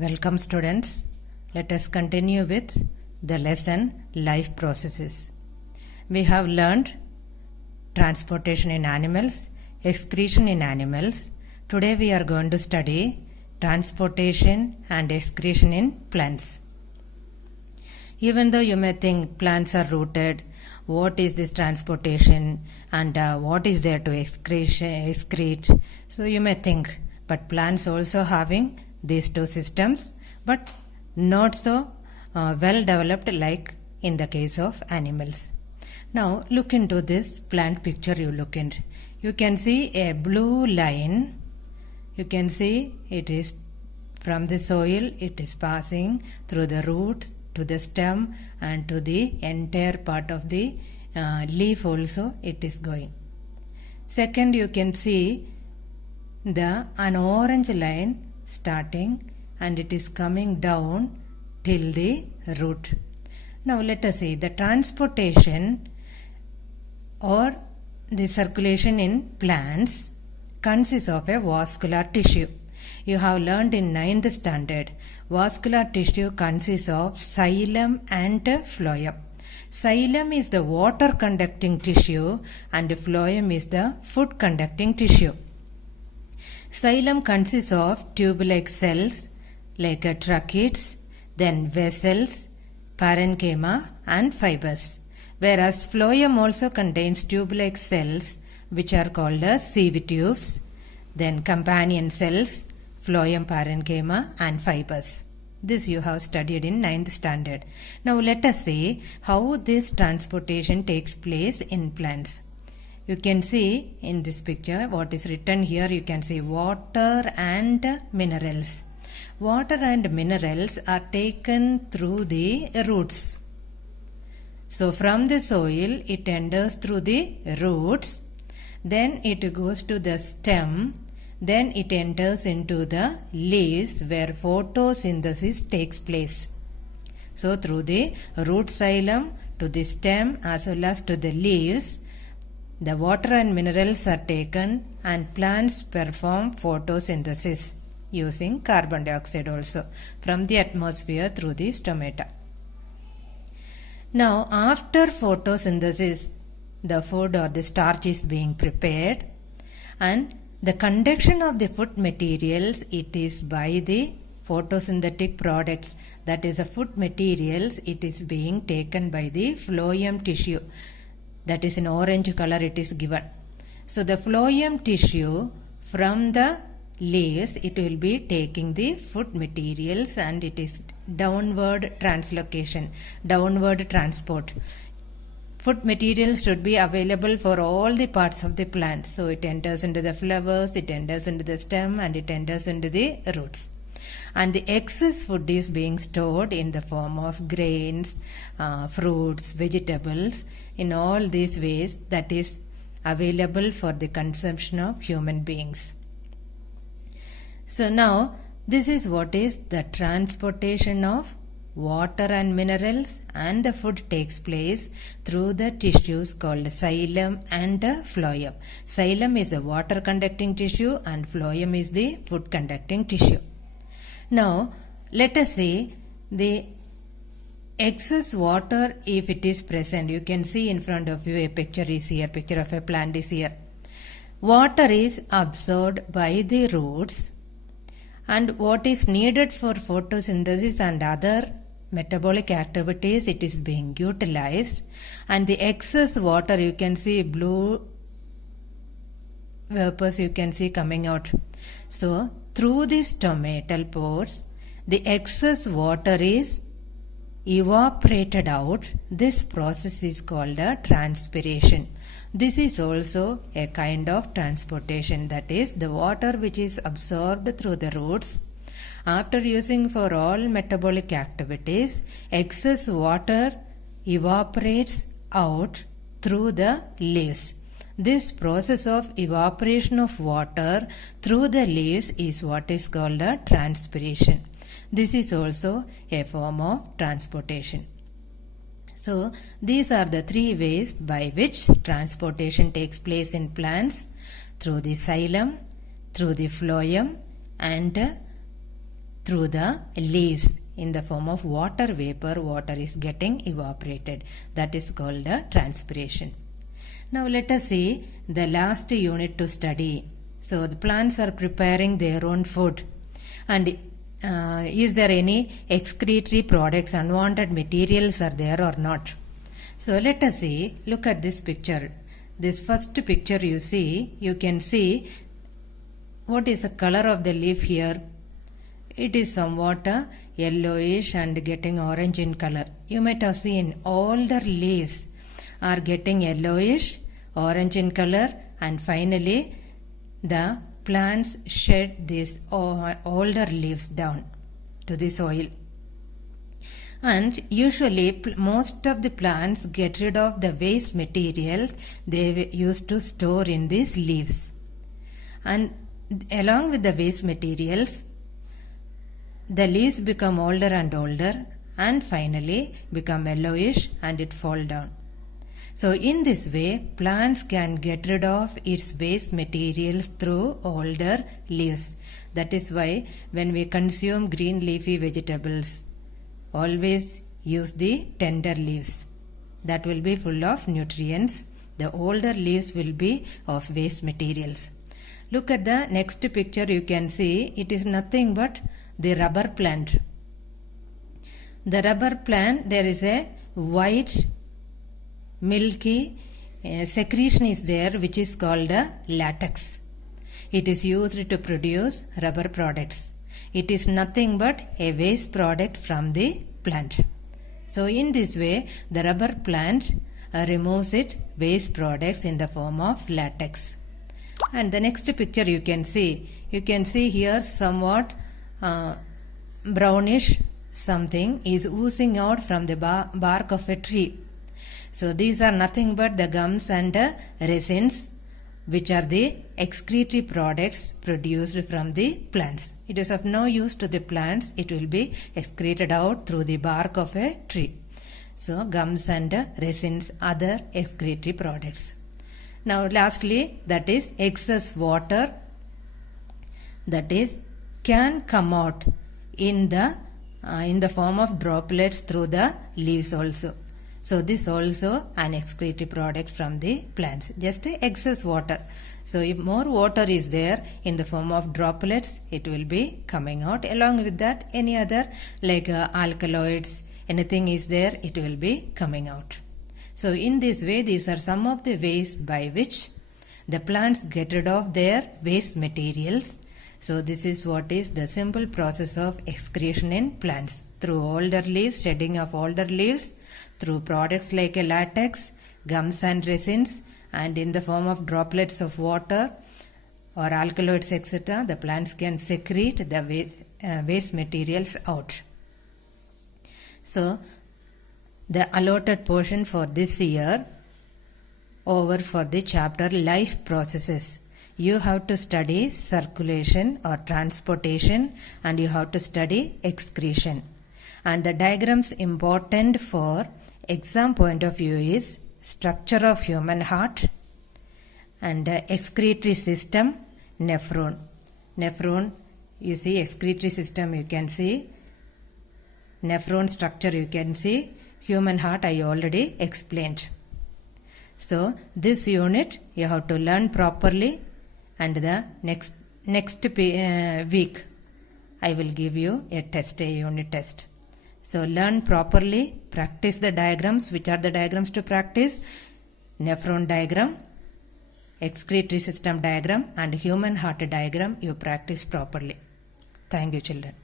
Welcome students. Let us continue with the lesson life processes. We have learned transportation in animals, excretion in animals. Today we are going to study transportation and excretion in plants. Even though you may think plants are rooted, what is this transportation and what is there to excrete? So you may think, but plants also having these two systems, but not so well developed like in the case of animals. Now look into this plant picture. You can see a blue line. You can see it is from the soil, it is passing through the root to the stem and to the entire part of the leaf also it is going. Second, you can see an orange line starting and it is coming down till the root. Now let us see the transportation or the circulation in plants consists of a vascular tissue. You have learned in 9th standard, vascular tissue consists of xylem and phloem. Xylem is the water conducting tissue and phloem is the food conducting tissue. Xylem consists of tube-like cells like tracheids, then vessels, parenchyma and fibers. Whereas phloem also contains tube-like cells which are called as sieve tubes, then companion cells, phloem, parenchyma and fibers. This you have studied in 9th standard. Now let us see how this transportation takes place in plants. You can see in this picture what is written here. You can see water and minerals. Water and minerals are taken through the roots. So from the soil it enters through the roots, then it goes to the stem, then it enters into the leaves where photosynthesis takes place. So through the root xylem to the stem as well as to the leaves, the water and minerals are taken and plants perform photosynthesis using carbon dioxide also from the atmosphere through the stomata. Now after photosynthesis, the food or the starch is being prepared and the conduction of the food materials, it is by the photosynthetic products, that is the food materials, it is being taken by the phloem tissue. That is in orange color it is given. So the phloem tissue from the leaves, it will be taking the food materials and it is downward translocation, downward transport. Food materials should be available for all the parts of the plant. So it enters into the flowers, it enters into the stem and it enters into the roots. And the excess food is being stored in the form of grains, fruits, vegetables, in all these ways that is available for the consumption of human beings. So now this is what is the transportation of water and minerals, and the food takes place through the tissues called xylem and phloem. Xylem is a water conducting tissue and phloem is the food conducting tissue. Now let us see the excess water if it is present. You can see in front of you a picture is here, picture of a plant is here. Water is absorbed by the roots and what is needed for photosynthesis and other metabolic activities, it is being utilized, and the excess water, you can see blue vapors you can see coming out. So through the stomatal pores, the excess water is evaporated out. This process is called a transpiration. This is also a kind of transportation, that is the water which is absorbed through the roots. After using for all metabolic activities, excess water evaporates out through the leaves. This process of evaporation of water through the leaves is what is called a transpiration. This is also a form of transportation. So these are the three ways by which transportation takes place in plants: through the xylem, through the phloem, and through the leaves. In the form of water vapor, water is getting evaporated. That is called the transpiration. Now let us see the last unit to study. So the plants are preparing their own food, and is there any excretory products, unwanted materials are there or not? So let us see, look at this picture. This first picture you can see what is the color of the leaf here. It is somewhat yellowish and getting orange in color. You might have seen older leaves are getting yellowish, orange in color, and finally the plants shed these older leaves down to the soil. And usually most of the plants get rid of the waste material they used to store in these leaves. And along with the waste materials, the leaves become older and older and finally become yellowish and it fall down. So in this way, plants can get rid of its waste materials through older leaves. That is why when we consume green leafy vegetables, always use the tender leaves. That will be full of nutrients. The older leaves will be of waste materials. Look at the next picture. You can see it is nothing but the rubber plant. The rubber plant, there is a white milky secretion is there which is called latex. It is used to produce rubber products. It is nothing but a waste product from the plant. So in this way, the rubber plant removes its waste products in the form of latex. And the next picture you can see here somewhat brownish something is oozing out from the bark of a tree. So these are nothing but the gums and resins, which are the excretory products produced from the plants. It is of no use to the plants. It will be excreted out through the bark of a tree. So gums and resins, other excretory products. Now lastly, that is excess water, that is can come out in the form of droplets through the leaves also. So this also an excretory product from the plants, just excess water. So if more water is there in the form of droplets, it will be coming out. Along with that, any other like alkaloids, anything is there, it will be coming out. So in this way, these are some of the ways by which the plants get rid of their waste materials. So this is what is the simple process of excretion in plants, through older leaves, shedding of older leaves, through products like a latex, gums and resins, and in the form of droplets of water or alkaloids, etc. The plants can secrete the waste materials out. So the allotted portion for this year over for the chapter life processes. You have to study circulation or transportation, and you have to study excretion. And the diagrams important for exam point of view is structure of human heart and excretory system, nephron. Nephron, you see excretory system you can see, nephron structure you can see, human heart I already explained. So this unit you have to learn properly, and the next week I will give you a test, a unit test. So learn properly, practice the diagrams. Which are the diagrams to practice? Nephron diagram, excretory system diagram, and human heart diagram you practice properly. Thank you, children.